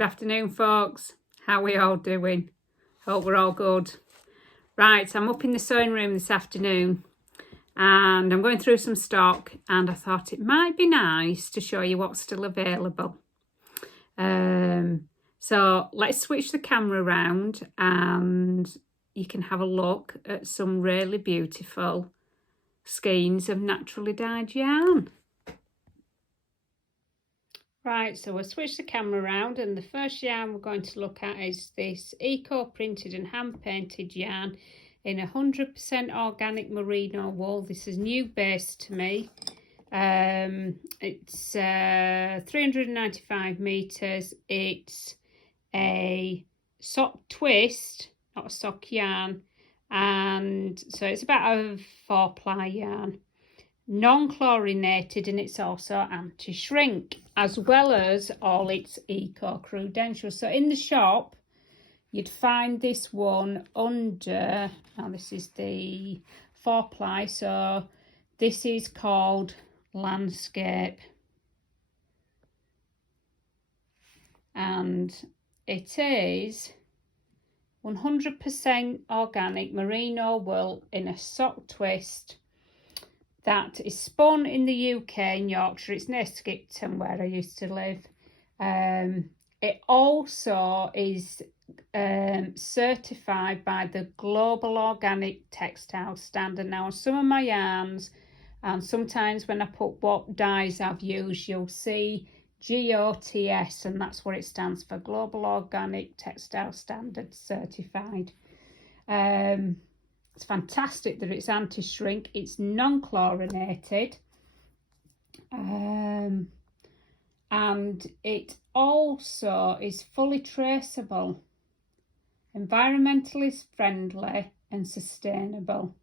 Good afternoon, folks. How are we all doing? Hope we're all good. Right, I'm up in the sewing room this afternoon and I'm going through some stock, and I thought it might be nice to show you what's still available. So let's switch the camera around and you can have a look at some really beautiful skeins of naturally dyed yarn. Right, so we'll switch the camera around, and the first yarn we're going to look at is this eco-printed and hand-painted yarn in 100% organic merino wool. This is new base to me. It's 395 metres. It's a sock twist, not a sock yarn, and so it's about a 4-ply yarn. Non-chlorinated, and it's also anti-shrink, as well as all its eco-credentials. So in the shop you'd find this one under, now this is the 4-ply, so this is called Landscape, and it is 100% organic merino wool in a sock twist that is spun in the UK, in Yorkshire. It's near Skipton, where I used to live. It also is certified by the Global Organic Textile Standard. Now, on some of my yarns, and sometimes when I put what dyes I've used, you'll see GOTS, and that's what it stands for, Global Organic Textile Standard Certified. It's fantastic that it's anti-shrink, it's non-chlorinated, and it also is fully traceable, environmentally friendly and sustainable.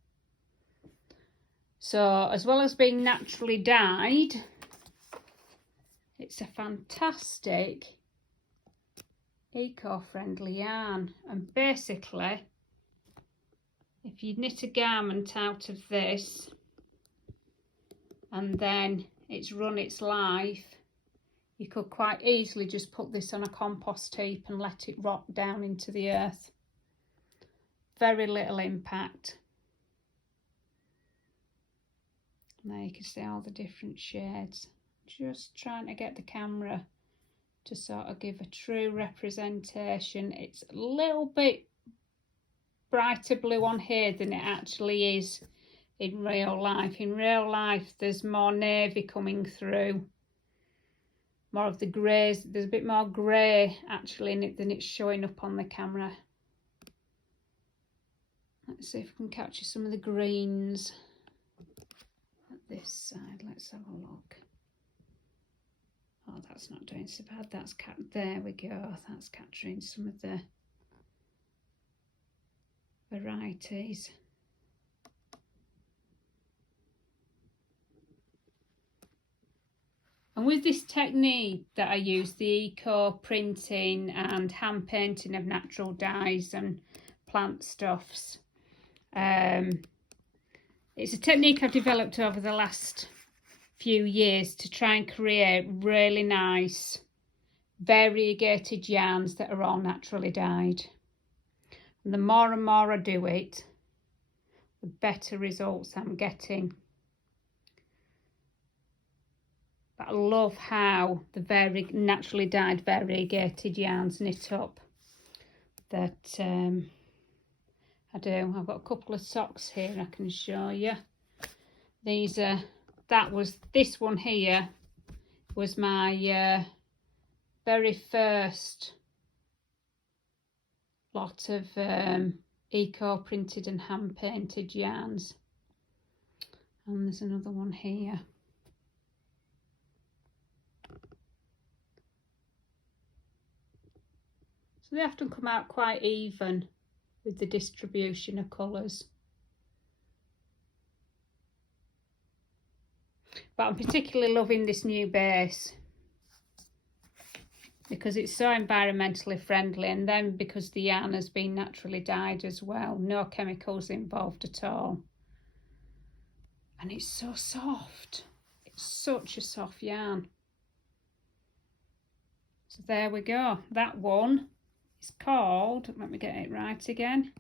So as well as being naturally dyed, it's a fantastic eco-friendly yarn. And basically, if you knit a garment out of this and then it's run its life, you could quite easily just put this on a compost heap and let it rot down into the earth. Very little impact. And there you can see all the different shades. Just trying to get the camera to sort of give a true representation. It's a little bit brighter blue on here than it actually is in real life. In real life there's more navy coming through, more of the greys. There's a bit more grey actually in it than it's showing up on the camera. Let's see if we can capture some of the greens at this side. Let's have a look. Oh, that's not doing so bad. That's there we go. That's capturing some of the varieties. And with this technique that I use, the eco printing and hand painting of natural dyes and plant stuffs, it's a technique I've developed over the last few years to try and create really nice variegated yarns that are all naturally dyed. And the more and more I do it, the better results I'm getting. But I love how the naturally dyed variegated yarns knit up that I do. I've got a couple of socks here I can show you. These are, this one here was my very first lot of eco printed and hand painted yarns, and there's another one here. So they often come out quite even with the distribution of colours. But I'm particularly loving this new base because it's so environmentally friendly, and then because the yarn has been naturally dyed as well, no chemicals involved at all, and it's so soft. It's such a soft yarn. So there we go. That one is called, let me get it right again.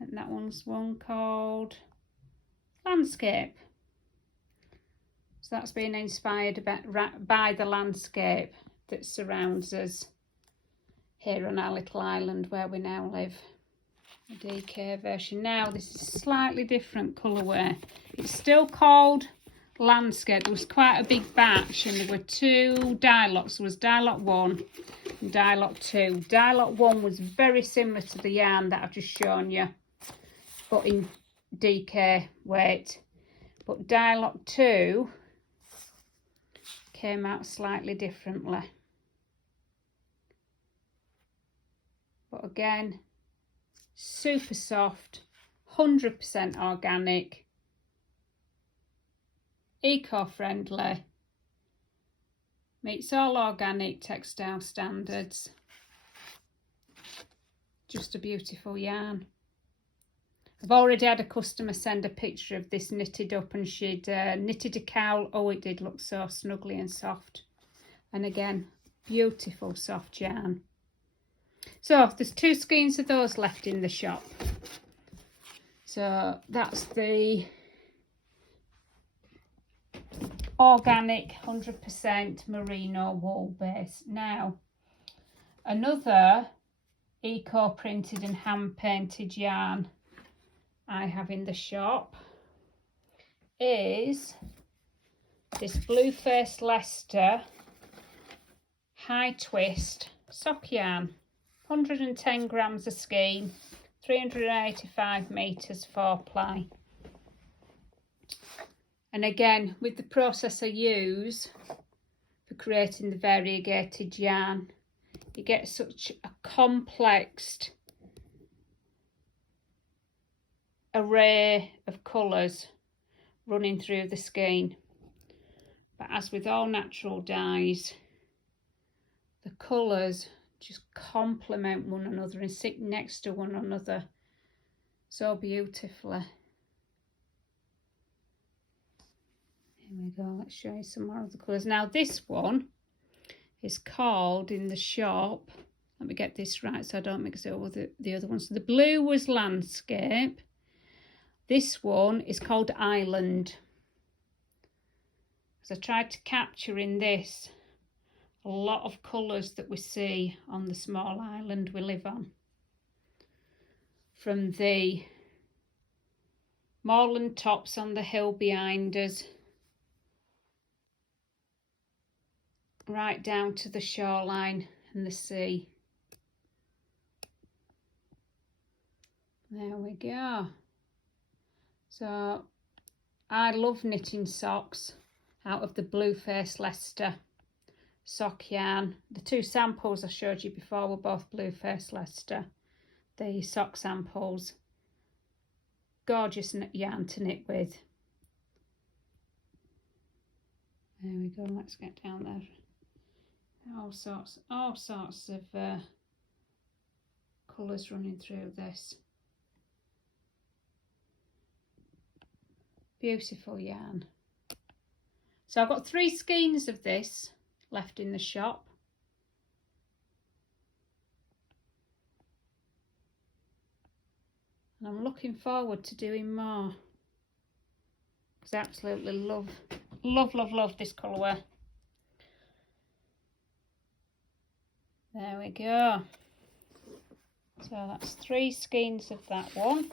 And that one's one called Landscape. So that's been inspired by the landscape that surrounds us here on our little island where we now live. The DK version. Now this is a slightly different colourway. It's still called Landscape. There was quite a big batch and there were two dye lots. There was dye lot 1 and dye lot 2. Dye lot 1 was very similar to the yarn that I've just shown you, but in DK weight. But dye lot 2 came out slightly differently. But again, super soft, 100% organic, eco-friendly, meets all organic textile standards. Just a beautiful yarn. I've already had a customer send a picture of this knitted up, and she'd knitted a cowl. Oh, it did look so snuggly and soft. And again, beautiful soft yarn. So there's 2 skeins of those left in the shop. So that's the organic 100% merino wool base. Now, another eco printed and hand painted yarn I have in the shop is this Blueface Leicester high twist sock yarn. 110 grams a skein, 385 meters 4-ply. And again, with the process I use for creating the variegated yarn, you get such a complex array of colours running through the skein. But as with all natural dyes, the colours just complement one another and sit next to one another so beautifully. Here we go, let's show you some more of the colours. Now this one is called in the shop, let me get this right so I don't mix it up with the other ones. So the blue was Landscape. This one is called Island. So I tried to capture in this a lot of colours that we see on the small island we live on. From the moorland tops on the hill behind us, right down to the shoreline and the sea. There we go. So I love knitting socks out of the Blueface Leicester sock yarn. The 2 samples I showed you before were both Blueface Leicester. The sock samples. Gorgeous yarn to knit with. There we go, let's get down there. All sorts of colours running through this. Beautiful yarn. So I've got 3 skeins of this left in the shop. And I'm looking forward to doing more, because I absolutely love this colourway. There we go. So that's 3 skeins of that one.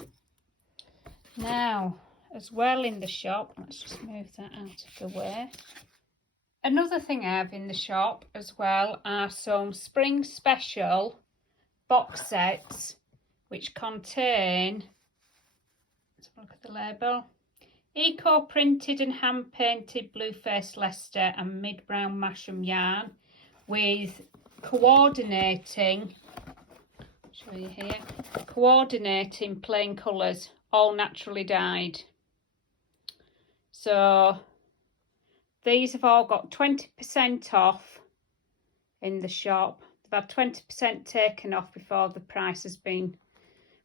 Now, as well in the shop, let's just move that out of the way. Another thing I have in the shop as well are some spring special box sets which contain, let's have a look at the label, eco printed and hand painted Blueface Leicester and mid brown Masham yarn with coordinating, show you here, coordinating plain colours, all naturally dyed. So these have all got 20% off in the shop. They've had 20% taken off before the price has been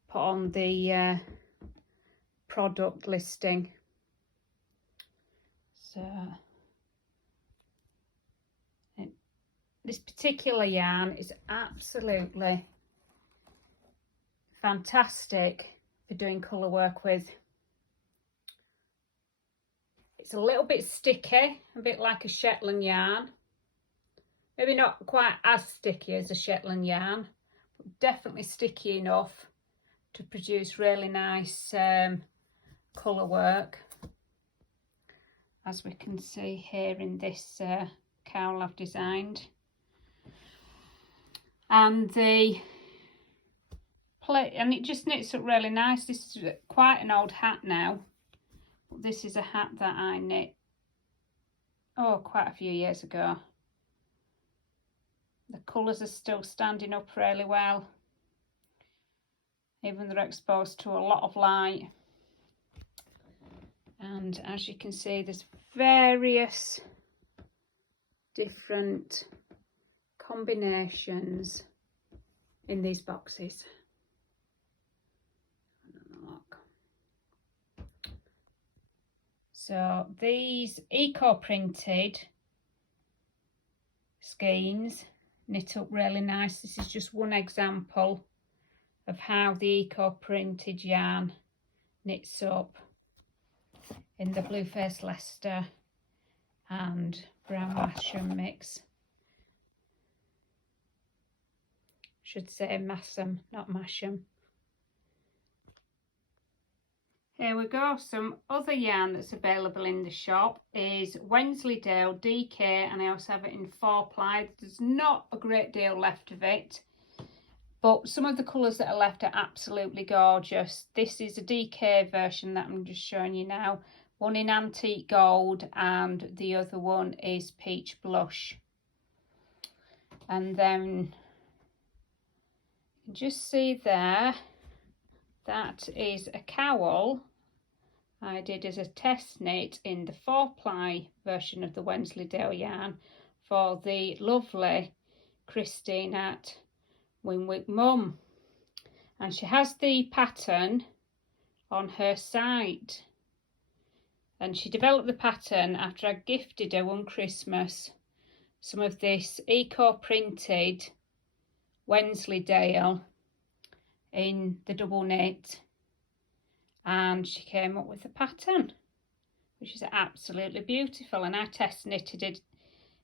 put on the product listing. So this particular yarn is absolutely fantastic for doing colour work with. It's a little bit sticky, a bit like a Shetland yarn. Maybe not quite as sticky as a Shetland yarn, but definitely sticky enough to produce really nice colour work, as we can see here in this cowl I've designed. And it just knits up really nice. This is quite an old hat now. This is a hat that I knit, quite a few years ago. The colours are still standing up really well, even though they're exposed to a lot of light. And as you can see, there's various different combinations in these boxes. So these eco-printed skeins knit up really nice. This is just one example of how the eco-printed yarn knits up in the Blue Face Leicester and Brown Masham mix. Should say Masham, not Masham. Here we go. Some other yarn that's available in the shop is Wensleydale DK, and I also have it in 4-ply. There's not a great deal left of it, but some of the colours that are left are absolutely gorgeous. This is a DK version that I'm just showing you now. One in antique gold and the other one is peach blush. And then you can just see there, that is a cowl I did as a test knit in the 4-ply version of the Wensleydale yarn for the lovely Christine at Winwick Mum. And she has the pattern on her site. And she developed the pattern after I gifted her one Christmas some of this eco-printed Wensleydale in the double knit, and she came up with a pattern which is absolutely beautiful, and I test knitted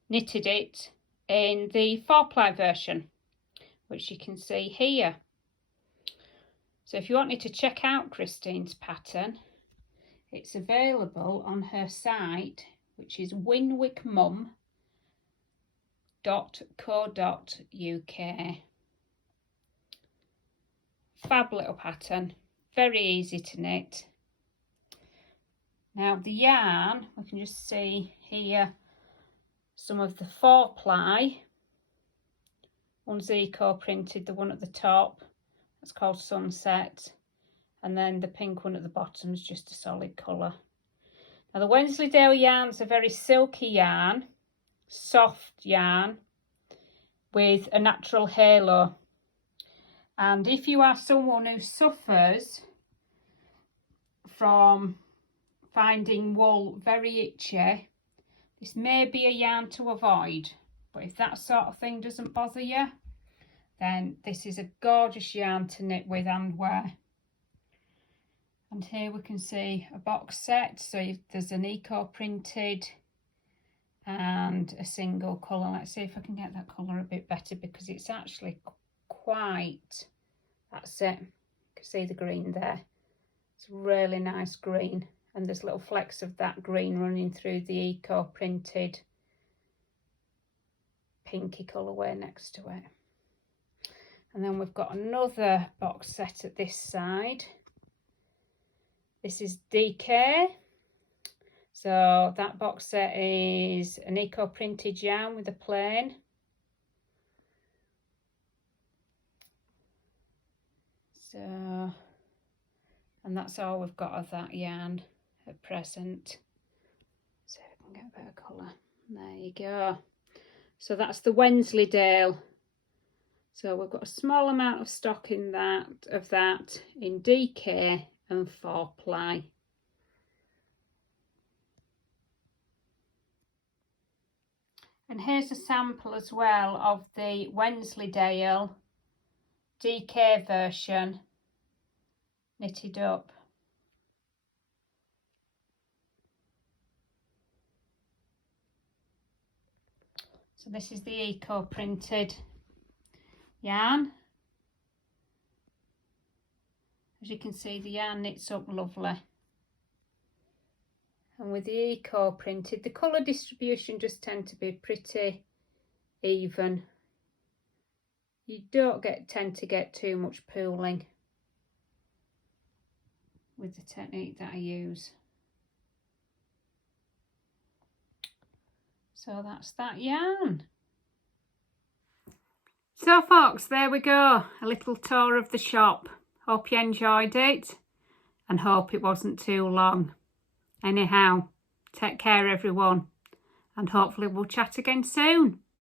it in the 4-ply version, which you can see here. So if you wanted to check out Christine's pattern, it's available on her site, which is winwickmum.co.uk. Fab little pattern, very easy to knit. Now the yarn, we can just see here some of the 4-ply. One's eco printed, the one at the top, that's called Sunset, and then the pink one at the bottom is just a solid colour. Now the Wensleydale yarn's a very silky yarn, soft yarn with a natural halo. And if you are someone who suffers from finding wool very itchy, this may be a yarn to avoid. But if that sort of thing doesn't bother you, then this is a gorgeous yarn to knit with and wear. And here we can see a box set. So there's an eco printed and a single colour. Let's see if I can get that colour a bit better, because it's actually quite, that's it, you can see the green there, it's really nice green, and there's little flecks of that green running through the eco printed pinky colourway next to it. And then we've got another box set at this side. This is DK, so that box set is an eco printed yarn with a plain. So, and that's all we've got of that yarn at present. So if I can get a better colour. There you go. So that's the Wensleydale. So we've got a small amount of stock in that in DK and 4-ply. And here's a sample as well of the Wensleydale DK version knitted up. So this is the eco printed yarn. As you can see, the yarn knits up lovely. And with the eco printed, the colour distribution just tend to be pretty even. You don't tend to get too much pooling with the technique that I use. So that's that yarn. So folks, there we go, a little tour of the shop. Hope you enjoyed it and hope it wasn't too long. Anyhow, take care everyone, and hopefully we'll chat again soon.